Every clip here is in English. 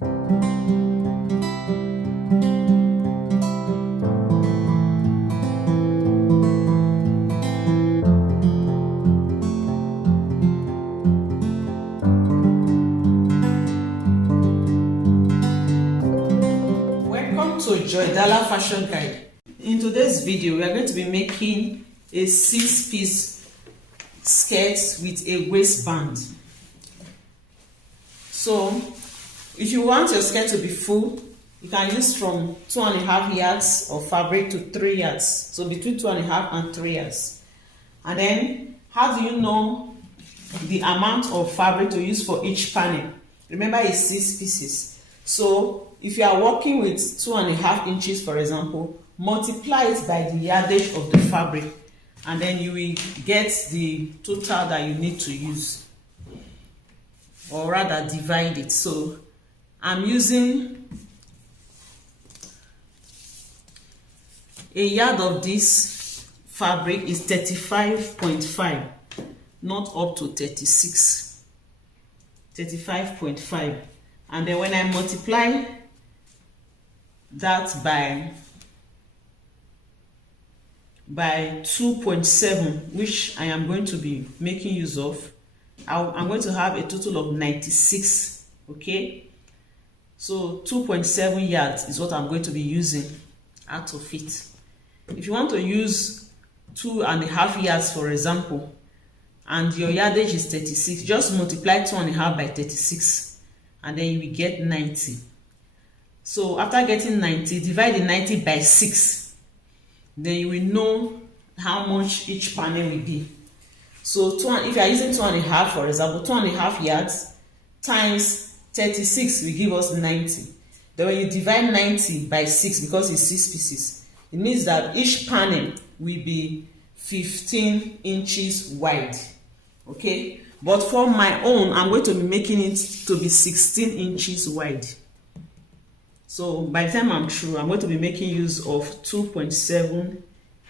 Welcome to Joidala Fashion Guide. In today's video, we are going to be making a 6-piece skirt with a waistband. So, if you want your skirt to be full, you can use from 2.5 yards of fabric to 3 yards. So between 2.5 and 3 yards. And then, how do you know the amount of fabric to use for each panel? Remember, it's 6 pieces. So if you are working with 2.5 inches, for example, multiply it by the yardage of the fabric, and then you will get the total that you need to use, or rather divide it. So I'm using a yard of this fabric is 35.5, not up to 36. 35.5. And then when I multiply that by 2.7, which I am going to be making use of, I'm going to have a total of 96. Okay, so 2.7 yards is what I'm going to be using out of it. If you want to use 2.5 yards, for example, and your yardage is 36, just multiply 2.5 by 36, and then you will get 90. So after getting 90, divide the 90 by 6. Then you will know how much each panel will be. So if you are using 2.5, for example, 2.5 yards times 36 will give us 90. Then when you divide 90 by 6, because it's 6 pieces, it means that each panel will be 15 inches wide. Okay, but for my own, I'm going to be making it to be 16 inches wide. So by the time I'm through, I'm going to be making use of 2.7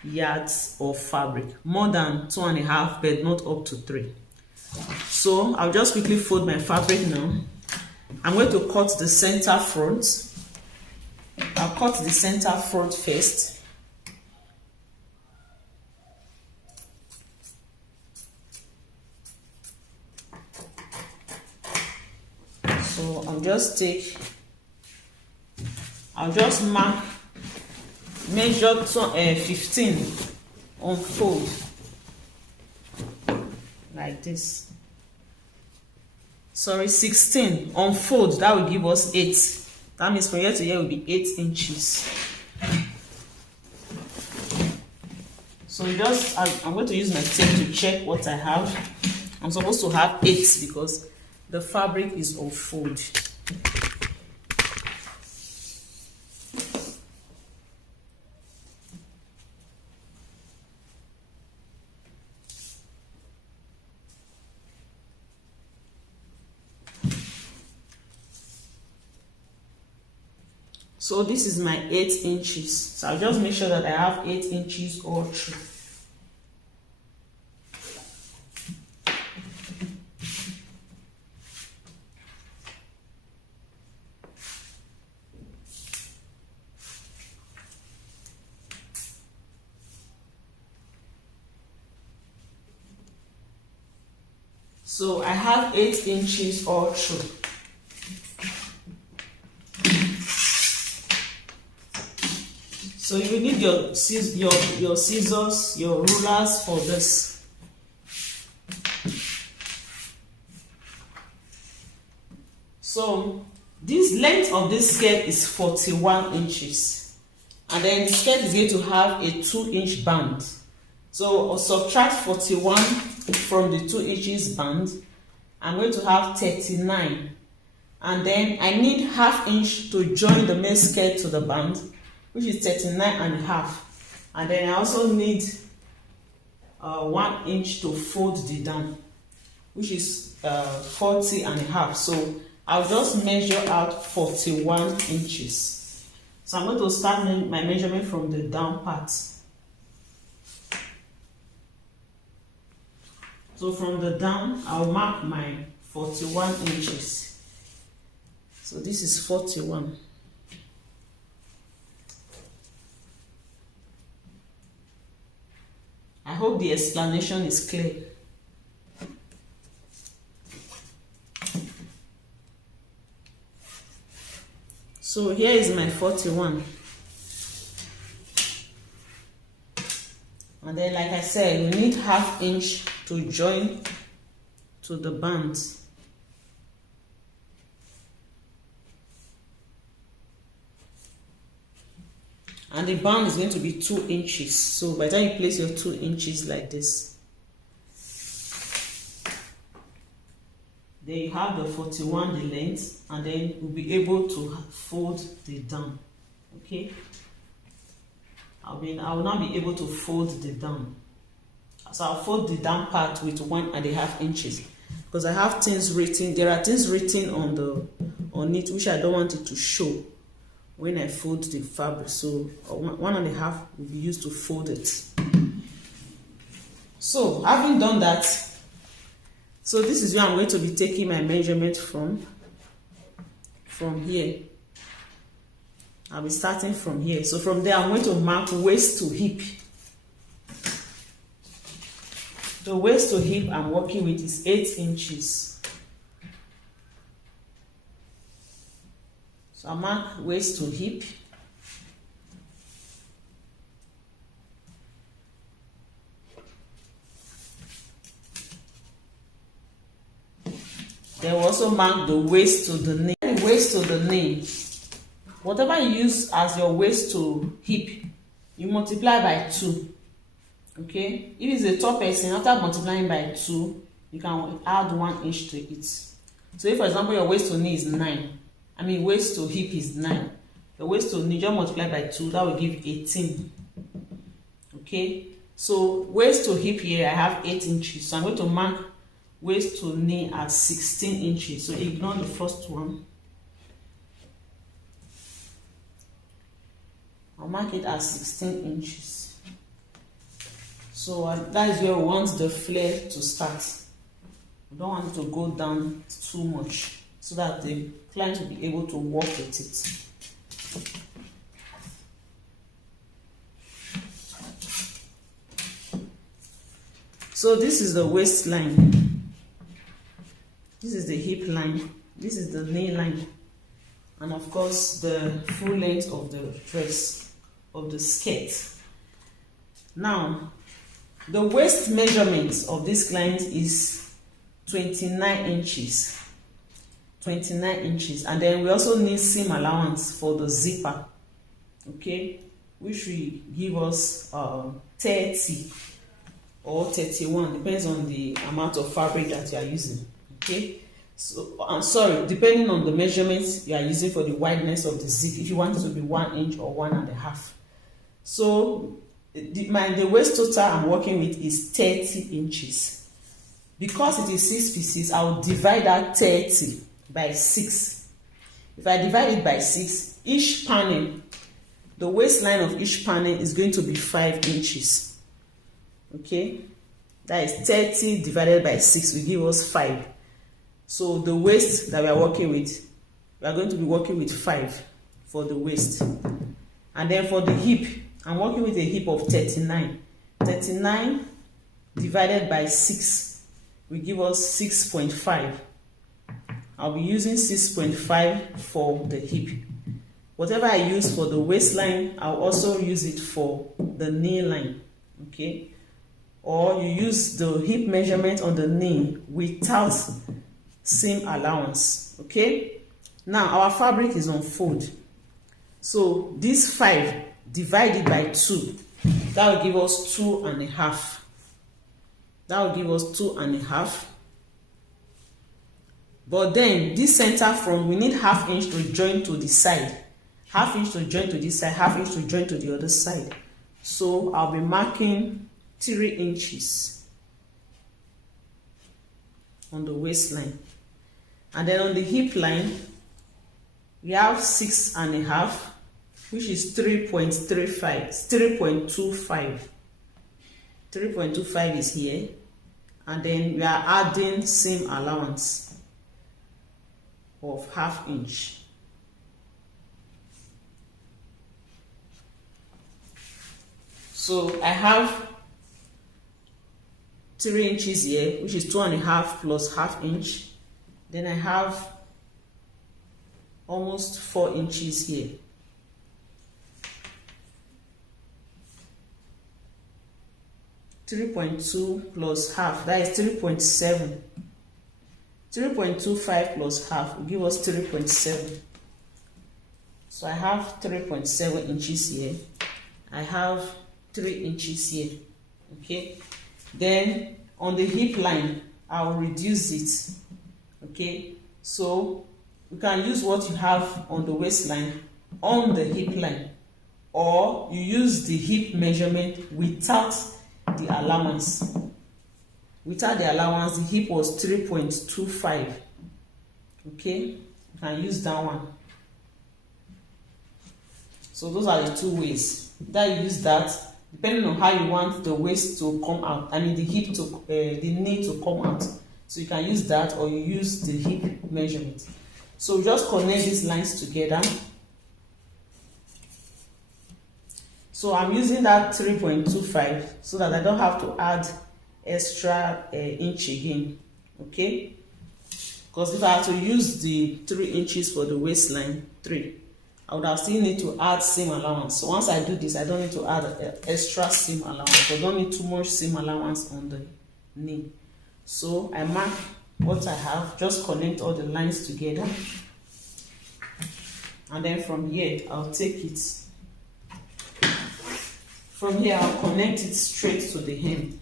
yards of fabric, more than 2.5, but not up to 3. So I'll just quickly fold my fabric now. I'm going to cut the center front. I'll cut the center front first. So I'll just measure 15 on fold like this. Sorry, 16 on fold. That will give us 8. That means from here to here will be 8 inches. So I'm going to use my tape to check what I have. I'm supposed to have 8 because the fabric is on fold. So this is my 8 inches. So I'll just make sure that I have 8 inches all through. So I have 8 inches all through. So you will need your scissors, your rulers for this. So this length of this skirt is 41 inches. And then the skirt is going to have a 2-inch band. So I'll subtract 41 from the 2 inches band. I'm going to have 39. And then I need 1/2 inch to join the main skirt to the band, which is 39.5. And then I also need 1 inch to fold the down, which is 40.5. So I'll just measure out 41 inches. So I'm going to start my measurement from the down part. So from the down, I'll mark my 41 inches. So this is 41. I hope the explanation is clear. So here is my 41. And then, like I said, we need 1/2 inch to join to the band. And the band is going to be 2 inches. So by the time you place your 2 inches like this, then you have the 41, the length, and then you'll be able to fold the down. Okay, I will now be able to fold the down. So I'll fold the down part with 1.5 inches, because I have things written. There are things written on it which I don't want it to show when I fold the fabric. So 1.5 will be used to fold it. So having done that, so this is where I'm going to be taking my measurement from here. I'll be starting from here. So from there, I'm going to mark waist to hip. The waist to hip I'm working with is 8 inches. So I mark waist to hip. Then we also mark the waist to the knee. Waist to the knee. Whatever you use as your waist to hip, you multiply by 2. Okay? If it's a tall person, after multiplying by 2, you can add 1 inch to it. So if, for example, your waist to knee is 9, waist to hip is 9. Your waist to knee, just multiply by 2, that will give 18. Okay? So waist to hip here, I have 8 inches. So I'm going to mark waist to knee at 16 inches. So ignore the first one. I'll mark it at 16 inches. So that is where we want the flare to start. We don't want it to go down too much, so that the client will be able to work with it. So this is the waistline. This is the hip line. This is the knee line. And of course, the full length of the dress, of the skirt. Now, the waist measurement of this client is 29 inches. 29 inches. And then we also need seam allowance for the zipper. Okay? Which will give us 30 or 31. Depends on the amount of fabric that you are using. Okay? So, I'm sorry, depending on the measurements you are using for the wideness of the zip, if you want it to be 1 inch or 1.5. So the waist total I'm working with is 30 inches. Because it is 6 pieces, I will divide that 30 by 6. If I divide it by 6, each panel, the waistline of each panel is going to be 5 inches. Okay? That is 30 divided by 6 will give us 5. So the waist that we are working with, we are going to be working with 5 for the waist. And then for the hip, I'm working with a hip of 39. 39 divided by 6 will give us 6.5. I'll be using 6.5 for the hip. Whatever I use for the waistline, I'll also use it for the knee line. Okay? Or you use the hip measurement on the knee without seam allowance. Okay? Now our fabric is on fold. So this 5 divided by 2, that will give us 2.5. That will give us 2.5. But then this center front, we need 1/2 inch to join to the side. 1/2 inch to join to this side, 1/2 inch to join to the other side. So I'll be marking 3 inches on the waistline. And then on the hip line, we have 6.5, which is 3.35, 3.25. 3.25 is here. And then we are adding seam allowance of 1/2 inch. So I have 3 inches here, which is 2.5 plus half inch. Then I have almost 4 inches here. (3.2) plus half, that is 3.7. 3.25 plus half will give us 3.7. So I have 3.7 inches here. I have 3 inches here. Okay. Then on the hip line, I'll reduce it. Okay. So you can use what you have on the waistline on the hip line, or you use the hip measurement without the allowance. Without the allowance, the hip was 3.25. Okay, you can use that one. So those are the 2 ways that you use that, depending on how you want the waist to come out. I mean the hip to the knee to come out. So you can use that, or you use the hip measurement. So just connect these lines together. So I'm using that 3.25 so that I don't have to add extra inch again. Okay, because if I have to use the 3 inches for the waistline, 3, I would have still need to add seam allowance. So once I do this, I don't need to add extra seam allowance. I don't need too much seam allowance on the knee. So I mark what I have, just connect all the lines together, and then from here I'll take it. From here I'll connect it straight to the hem.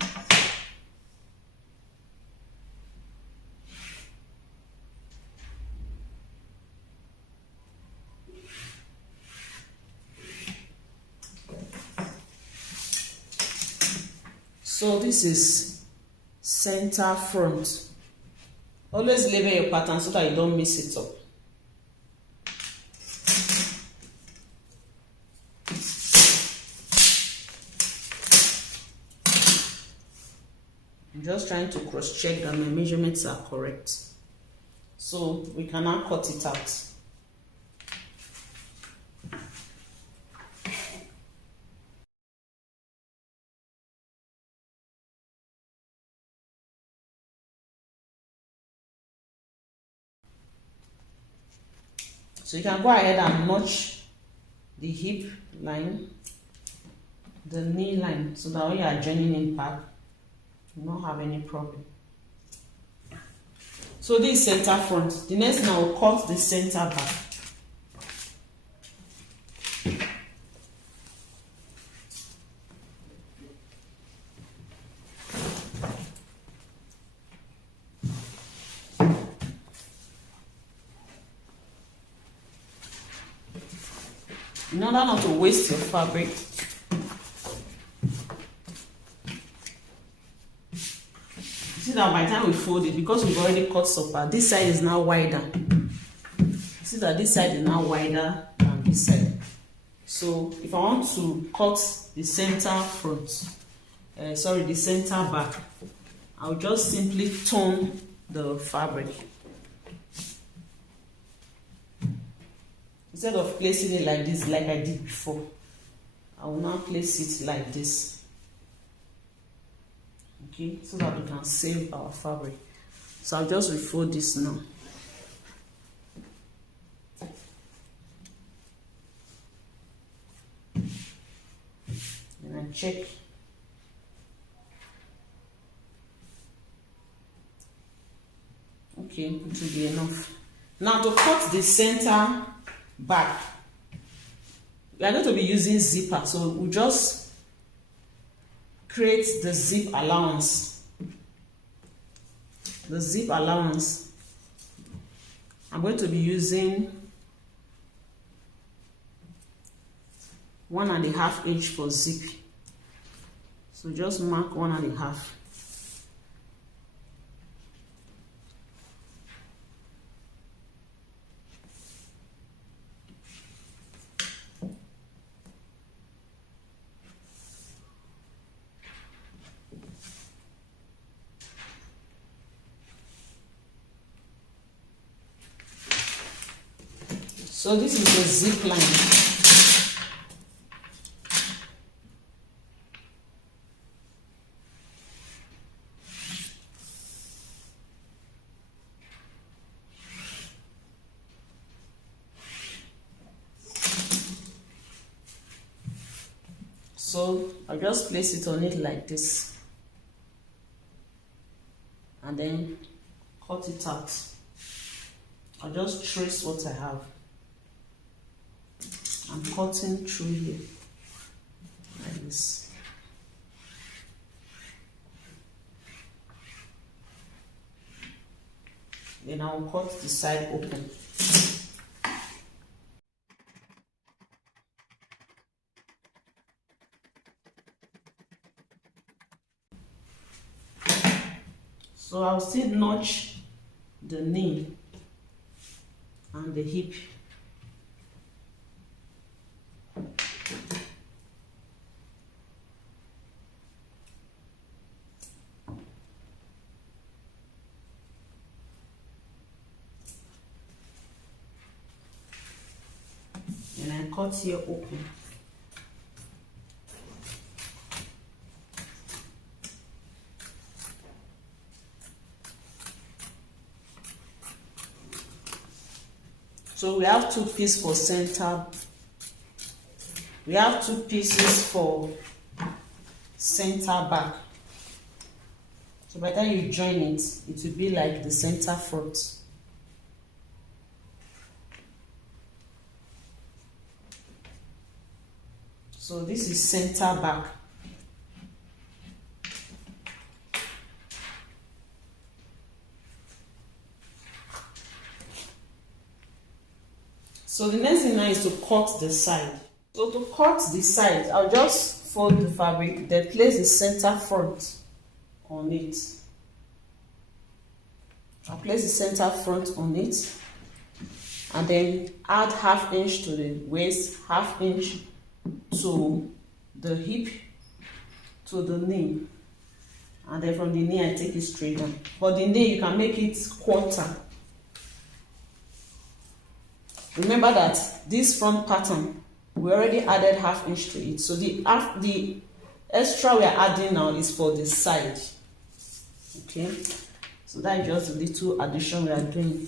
So this is center front. Always label your pattern so that you don't mess it up. I'm just trying to cross check that my measurements are correct. So we can now cut it out. So you can go ahead and notch the hip line, the knee line, so that when you are joining in back, you don't have any problem. So this is center front. The next thing I will cut the center back. In order not to waste your fabric, see that by the time we fold it, because we've already cut supper, this side is now wider. See that this side is now wider than this side. So if I want to cut the center front, the center back, I'll just simply turn the fabric. Instead of placing it like this, like I did before, I will now place it like this. Okay, so that we can save our fabric. So I'll just refold this now. And I check. Okay, it will be enough. Now to cut the center back, we are going to be using zipper, so we'll just create the zip allowance. The zip allowance, I'm going to be using 1.5 inch for zip. So just mark 1.5. So this is the zip line. So I'll just place it on it like this and then cut it out. I'll just trace what I have. I'm cutting through here like this. Then I'll cut the side open. So I'll still notch the knee and the hip. And I cut here open. So we have 2 pieces for center. We have 2 pieces for center back. So by the time you join it, it will be like the center front. So this is center back. So the next thing now is to cut the side. So to cut the side, I'll just fold the fabric, then place the center front on it. I'll place the center front on it and then add 1/2 inch to the waist, 1/2 inch to the hip, to the knee, and then from the knee I take it straight down. For the knee you can make it quarter. Remember that this front pattern we already added 1/2 inch to it, so the extra we are adding now is for the side. Okay, so that is just a little addition we are doing.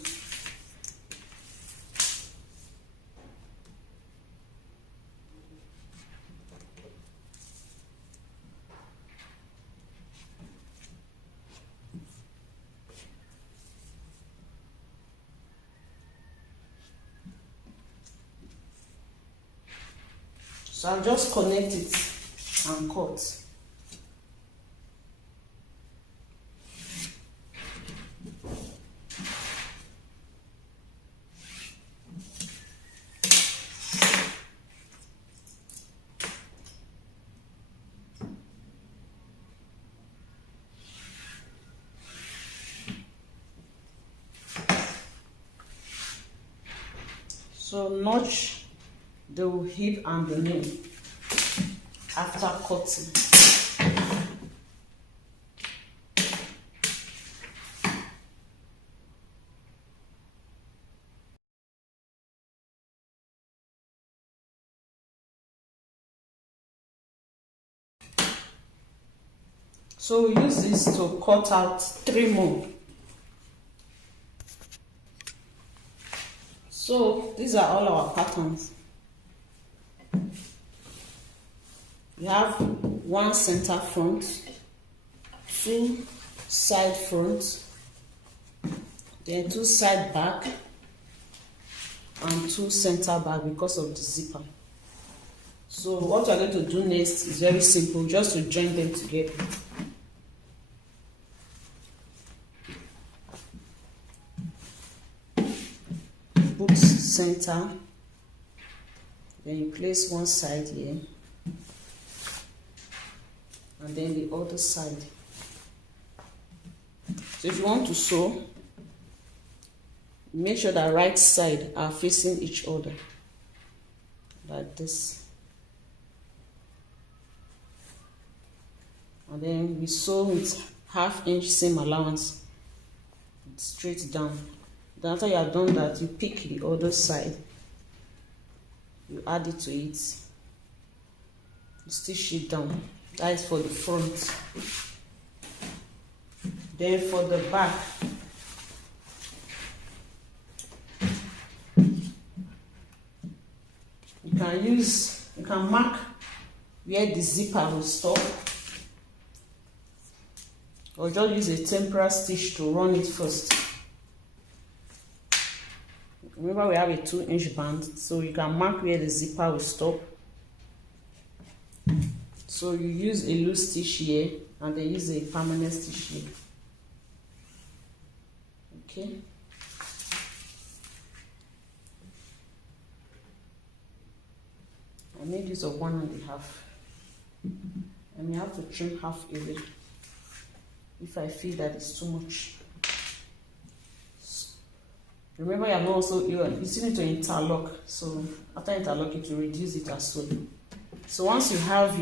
So I'll just connect it and cut. So notch the hip and the knee after cutting. So we use this to cut out 3 more. So these are all our patterns. We have 1 center front, 2 side front, then 2 side back, and 2 center back because of the zipper. So what we're going to do next is very simple, just to join them together. Put center, then you place one side here, and then the other side. So if you want to sew, make sure that right side are facing each other, like this. And then we sew with 1/2 inch seam allowance straight down. Then after you have done that, you pick the other side, you add it to it, you stitch it down. That is for the front. Then for the back, you can mark where the zipper will stop, or just use a temporary stitch to run it first. Remember, we have a 2-inch band, so you can mark where the zipper will stop. So you use a loose stitch here and then use a permanent stitch here. Okay. I made use of 1.5. I may have to trim half away if I feel that it's too much. Remember, you have also you still need to interlock. So after interlock it, to reduce it as well. So once you have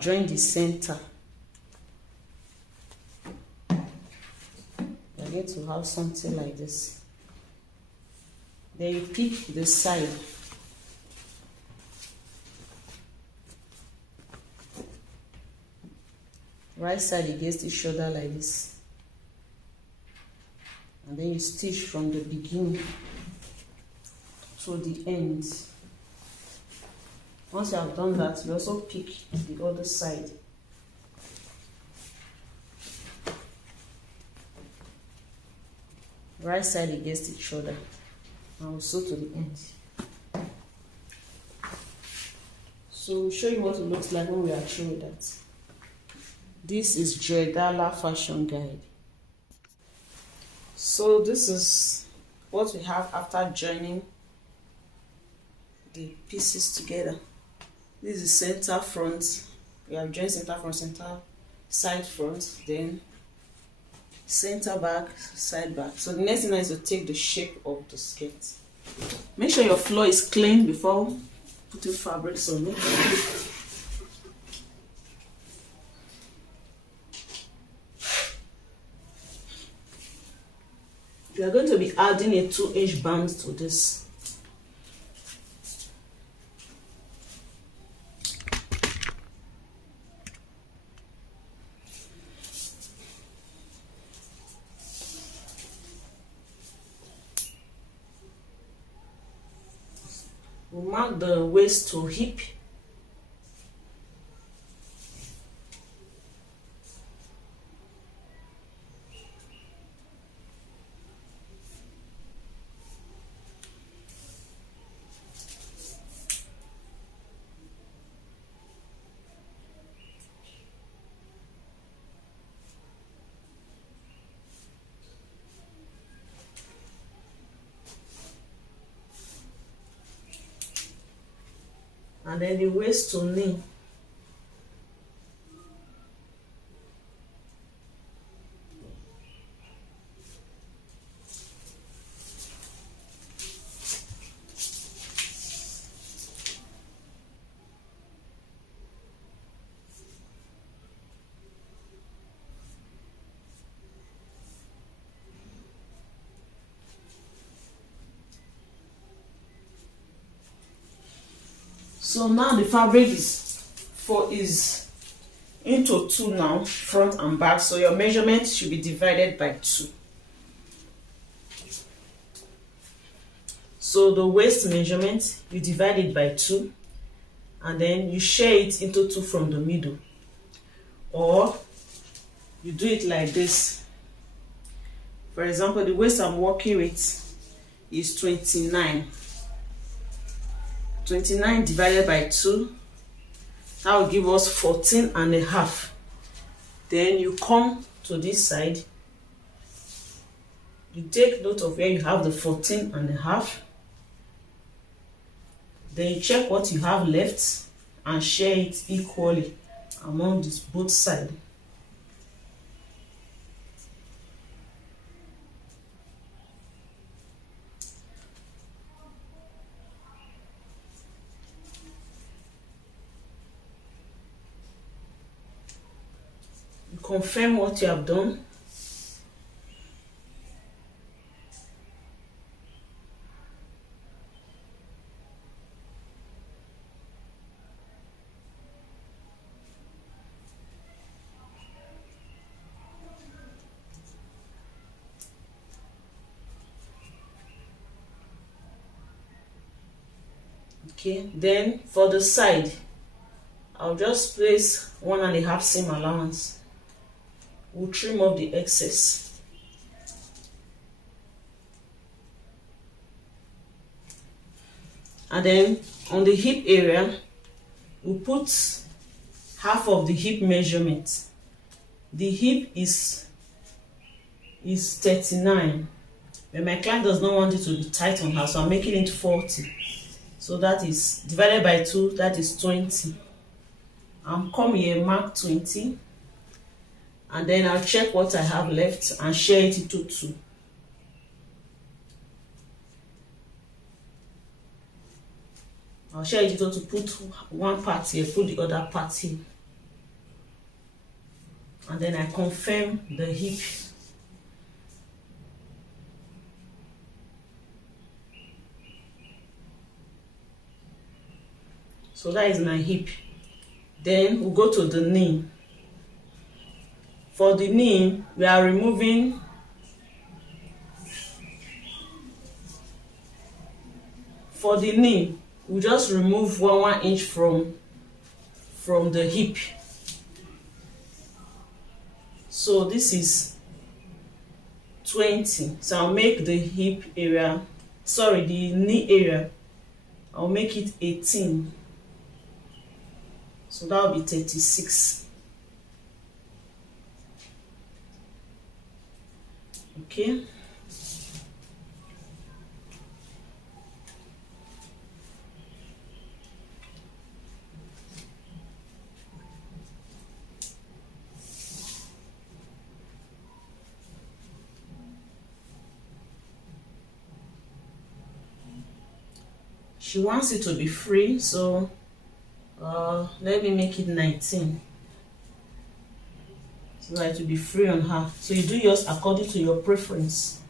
joined the center, you're going to have something like this. Then you pick the side. Right side against the shoulder like this. And then you stitch from the beginning to the end. Once you have done that, you also pick the other side. Right side against each other. And we'll sew to the end. So we'll show you what it looks like when we are through with that. This is Joidala fashion guide. So this is what we have after joining the pieces together. This is center front. We have joined center front, center side front, then center back, side back. So the next thing is to take the shape of the skirt. Make sure your floor is clean before putting fabrics on it. We are going to be adding a 2-inch band to this. We'll mark the waist to hip. And then the waist to knee. So now the fabric is into 2 now, front and back. So your measurement should be divided by 2. So the waist measurement, you divide it by 2, and then you share it into 2 from the middle. Or you do it like this. For example, the waist I'm working with is 29. 29 divided by 2, that will give us 14.5. Then you come to this side, you take note of where you have the 14.5, then you check what you have left and share it equally among both sides. Confirm what you have done. Okay, then for the side, I'll just place 1.5 seam allowance. We'll trim off the excess. And then on the hip area, we'll put half of the hip measurement. The hip is 39, but my client does not want it to be tight on her, so I'm making it 40. So that is divided by 2, that is 20. I'll come here, mark 20, and then I'll check what I have left and share it into 2. I'll share it into 2, put one part here, put the other part here. And then I confirm the hip. So that is my hip. Then we'll go to the knee. For the knee, we are removing we just remove 1 inch from the hip. So this is 20. So I'll make the hip area, sorry, the knee area, I'll make it 18. So that will be 36. Okay. She wants it to be free, so let me make it 19. So that it will be free on her. So you do yours according to your preference.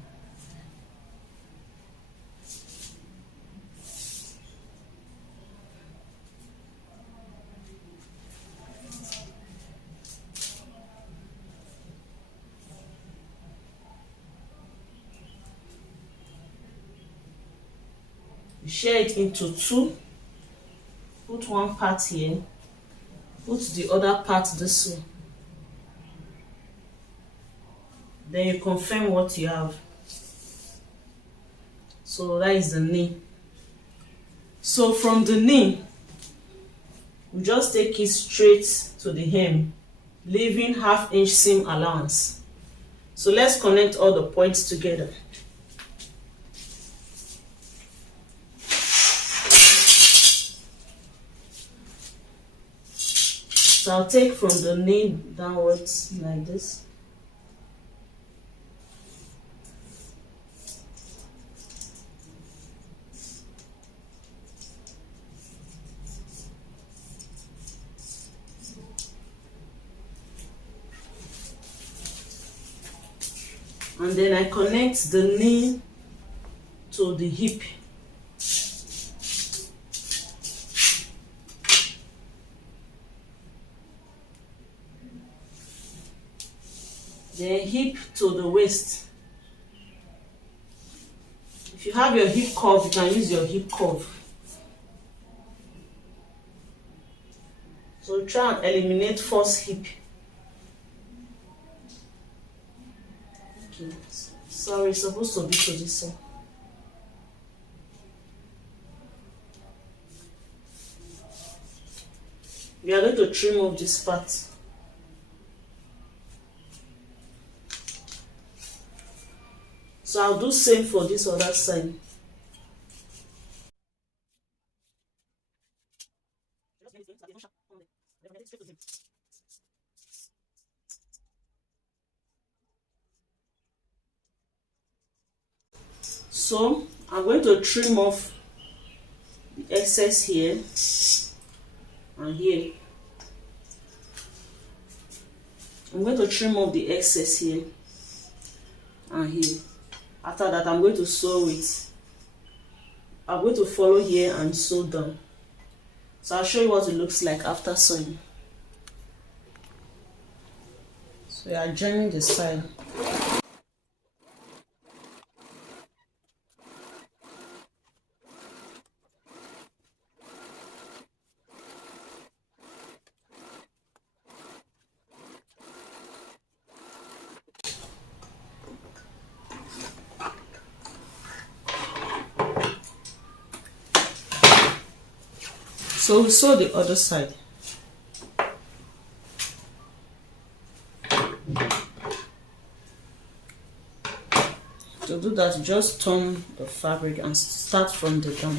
You share it into 2. Put one part here, put the other part this way. Then you confirm what you have. So that is the knee. So from the knee, we just take it straight to the hem, leaving 1/2 inch seam allowance. So let's connect all the points together. So I'll take from the knee downwards like this. And then I connect the knee to the hip. Then hip to the waist. If you have your hip curve, you can use your hip curve. So try and eliminate false hip. Okay. Sorry, it's supposed to be to this one. We are going to trim off this part. So I'll do same for this other side. So I'm going to trim off the excess here and here. I'm going to trim off the excess here and here. After that, I'm going to sew it. I'm going to follow here and sew down. So I'll show you what it looks like after sewing. So you are joining the side. So we sew the other side. To do that, just turn the fabric and start from the down.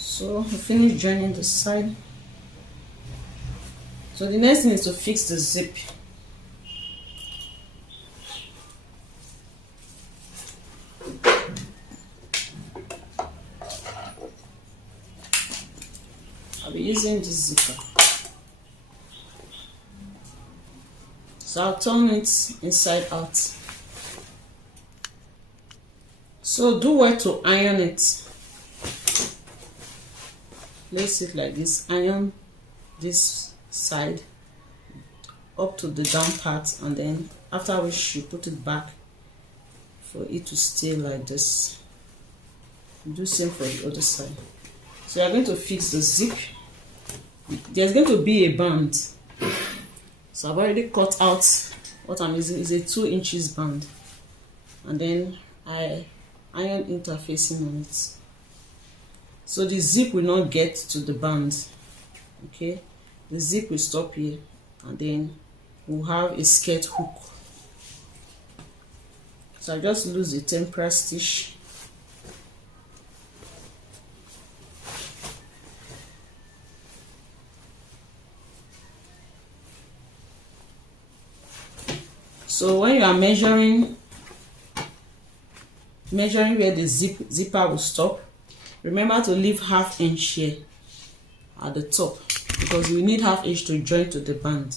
So we finish joining the side. So the next thing is to fix the zip. I'll be using this zipper. So I'll turn it inside out. So do well to iron it. Place it like this, iron this side up to the down part, and then after which you put it back for it to stay like this. Do same for the other side. So you're going to fix the zip. There's going to be a band. So I've already cut out what I'm using is a 2 inches band, and then I iron interfacing on it. So the zip will not get to the band. Okay, the zip will stop here, and then we'll have a skirt hook. So I just lose the temporary stitch. So when you are measuring where the zipper will stop, remember to leave ½ inch here at the top, because we need ½ inch to join to the band.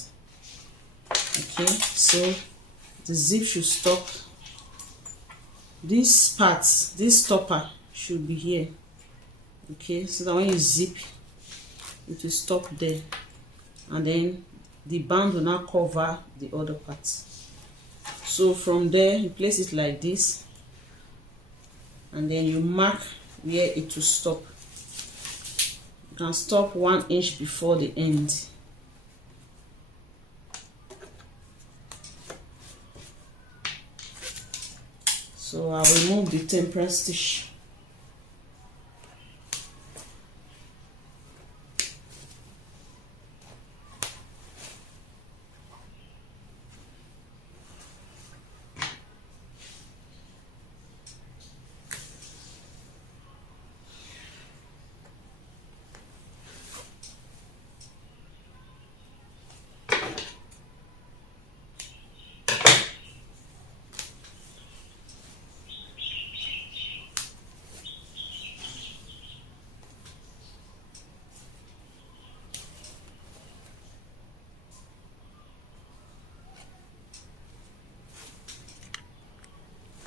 Okay, so the zip should stop. This part, this stopper should be here. Okay, so that when you zip, it will stop there, and then the band will now cover the other parts. So from there, you place it like this, and then you mark where it will stop. You can stop 1 inch before the end. So I'll remove the temporary stitch.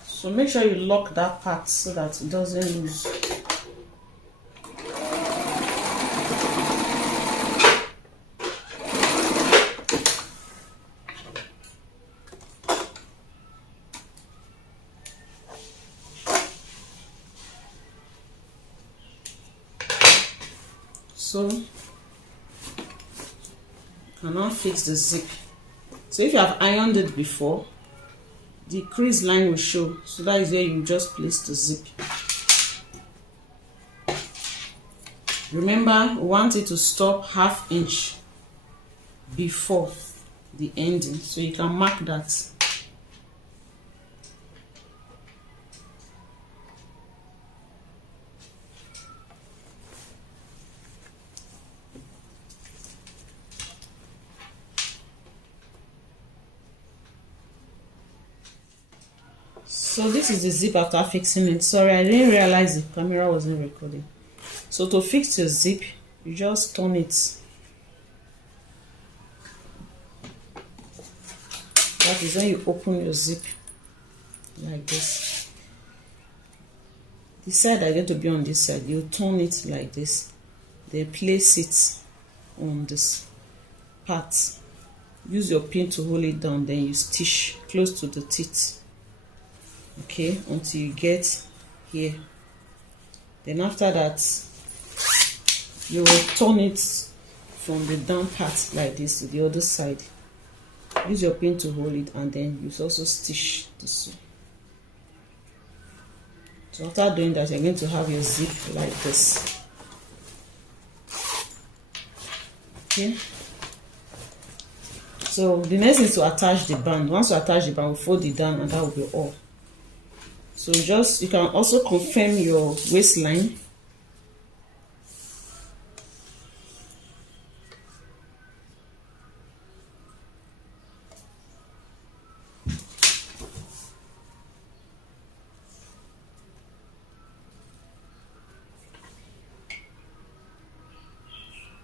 So make sure you lock that part so that it doesn't lose. So you can now fix the zip. So if you have ironed it before, the crease line will show, so that is where you just place the zip. Remember, we want it to stop ½ inch before the ending, so you can mark that. So this is the zip after fixing it. Sorry, I didn't realize the camera wasn't recording. So to fix your zip, you just turn it. That is when you open your zip. like this. The side are going to be on this side. You turn it like this, then place it on this part. Use your pin to hold it down, then you stitch close to the teeth, okay, until you get here. Then after that, you will turn it from the down part like this to the other side. Use your pin to hold it, and then you also stitch this one. So after doing that, you're going to have your zip like this. Okay. So the next is to attach the band. Once you attach the band, we'll fold it down, and that will be all. So you can also confirm your waistline.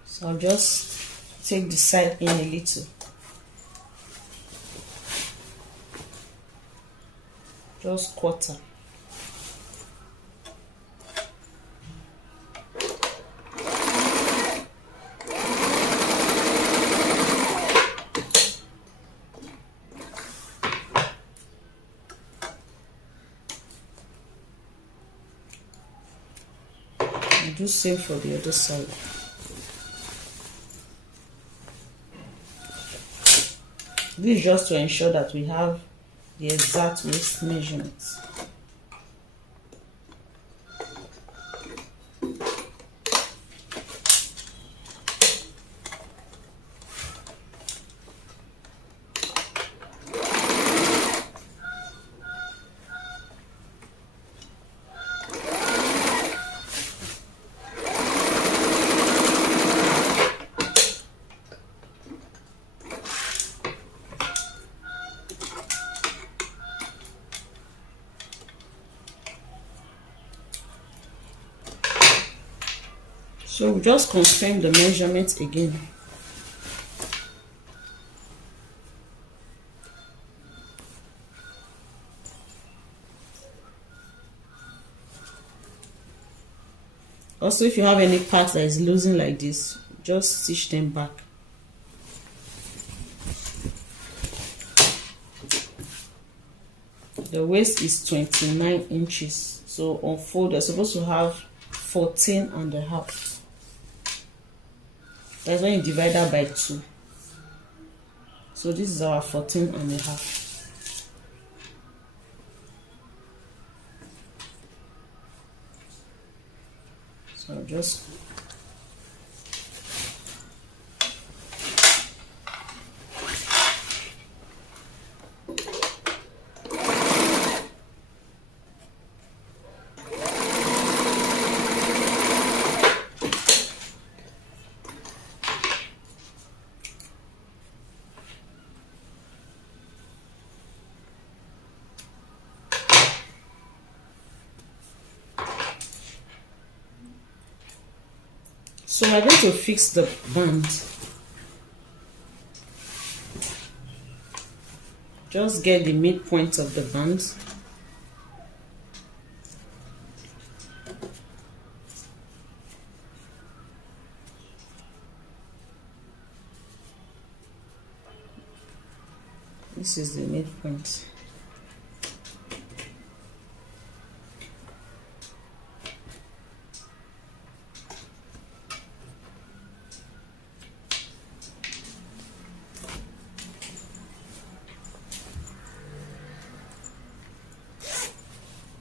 So I'll just take the side in a little. Just quarter. And do same for the other side. This is just to ensure that we have the exact waist measurements. So we just confirm the measurements again. Also, if you have any parts that is losing like this, just stitch them back. The waist is 29 inches. So on fold, you're supposed to have 14.5. That's when you divide that by 2. So this is our 14.5. So just So we're going to fix the band. Just get the midpoint of the band. This is the midpoint.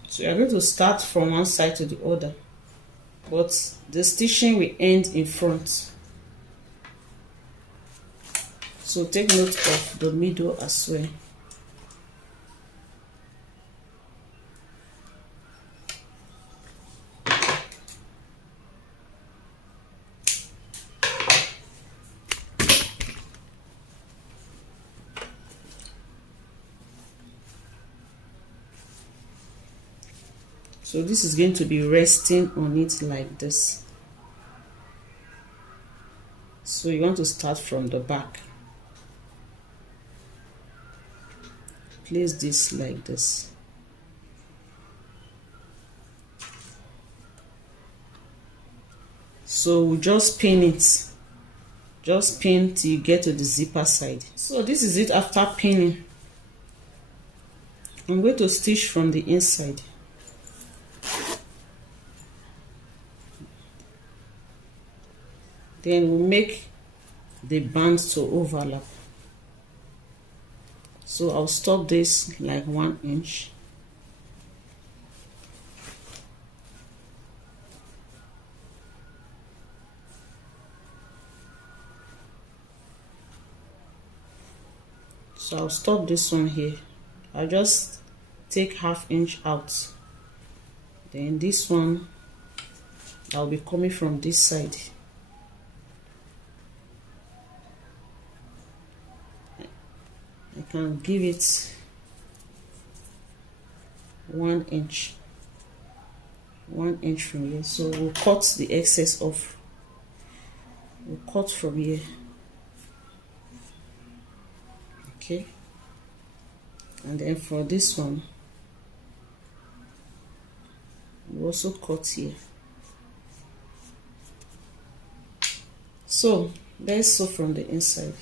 So you're going to start from one side to the other, but the stitching will end in front. So take note of the middle as well. So this is going to be resting on it like this. So you want to start from the back. Place this like this. So we'll just pin it. Just pin till you get to the zipper side. So this is it after pinning. I'm going to stitch from the inside. Then we'll make the bands to overlap. So I'll stop this like 1 inch. So I'll stop this one here. I'll just take 1/2 inch out. Then this one, I'll be coming from this side. I can give it 1 inch. 1 inch from here. So we'll cut the excess off. We'll cut from here. Okay, and then for this one we also cut here. So let's sew from the inside.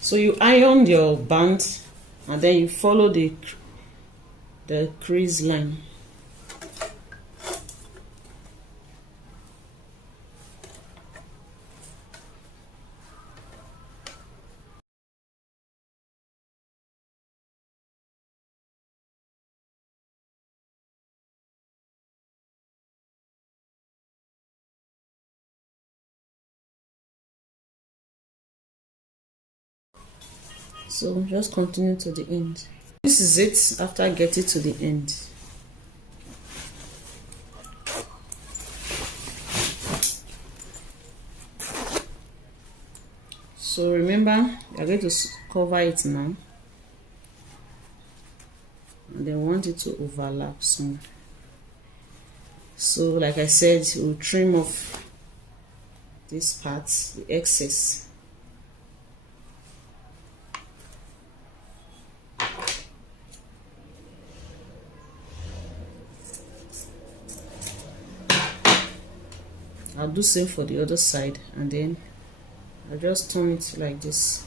So you iron your band and then you follow the crease line. So just continue to the end. This is it after getting to the end. So remember, you're going to cover it now, and then want it to overlap some. So like I said, we'll trim off this part, the excess. I'll do same for the other side, and then I'll just turn it like this.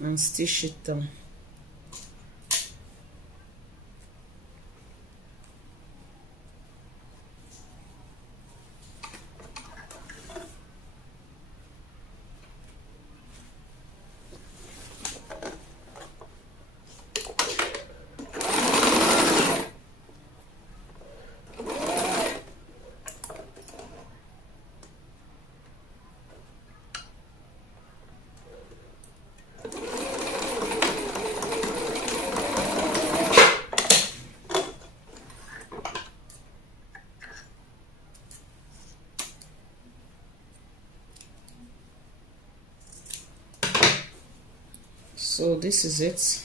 And stitch it down. So this is it.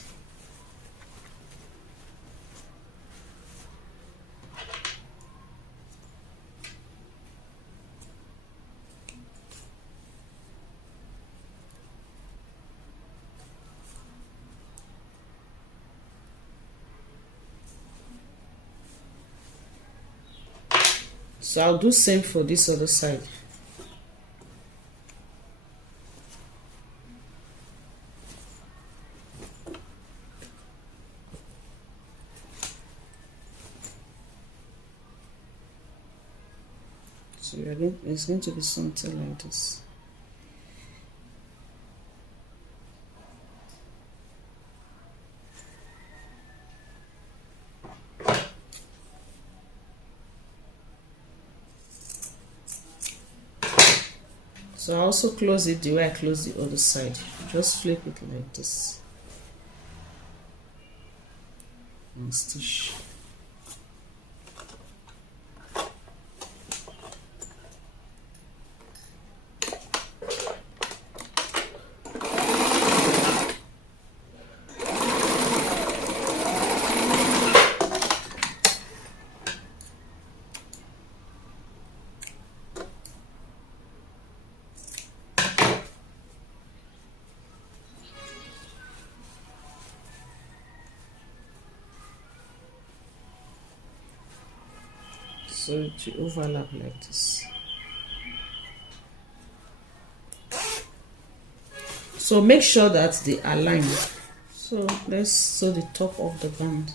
So I'll do same for this other side. So it's going to be something like this. So I also close it the way I close the other side. Just flip it like this and stitch. so it will overlap like this. So make sure that they align. So let's sew the top of the band.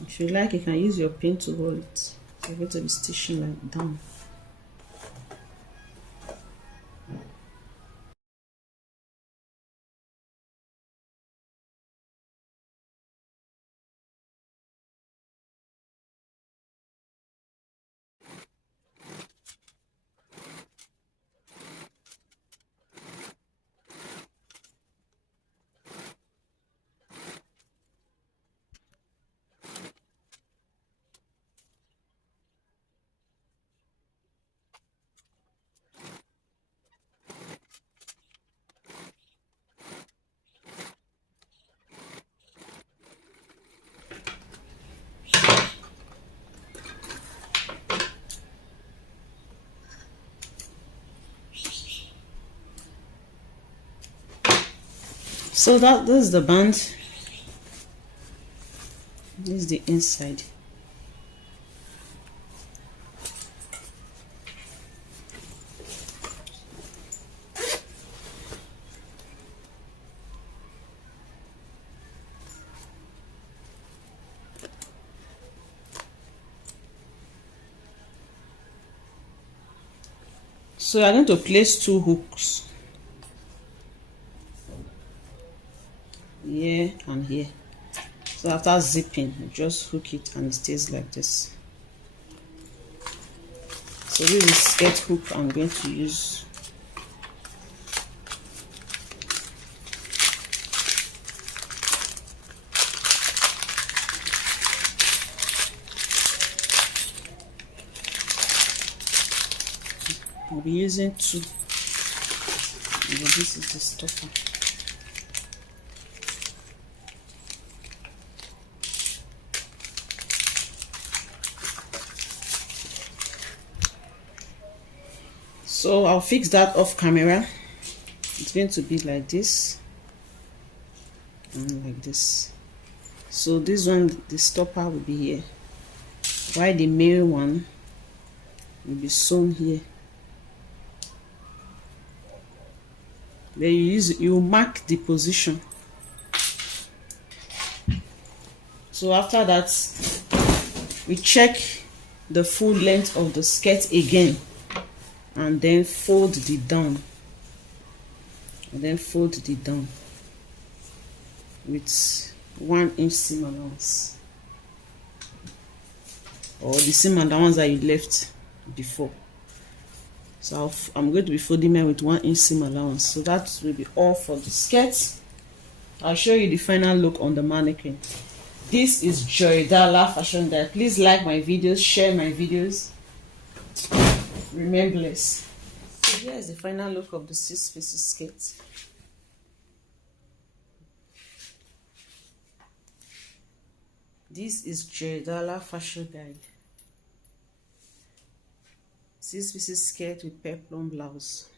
If you like, you can use your pin to hold it. You're going to be stitching like down. So this is the band. This is the inside. So I'm going to place 2 hooks here and here. So after zipping, you just hook it and it stays like this. So this is skirt hook I'm going to use. I'll be using 2. And this is the stopper. So I'll fix that off camera. It's going to be like this and like this. So this one, the stopper will be here, while the male one will be sewn here. Then you mark the position. So after that, we check the full length of the skirt again, and then fold the down, with 1 inch seam allowance, or the seam allowance that you left before. So I'm going to be folding mine with 1 inch seam allowance. So that will be all for the skirt. I'll show you the final look on the mannequin. This is Joidala Fashion Guide. Please like my videos, share my videos. Remain blessed. So here is the final look of the 6-piece skirt. This is Joidala Fashion Guide. 6-piece skirt with peplum blouse.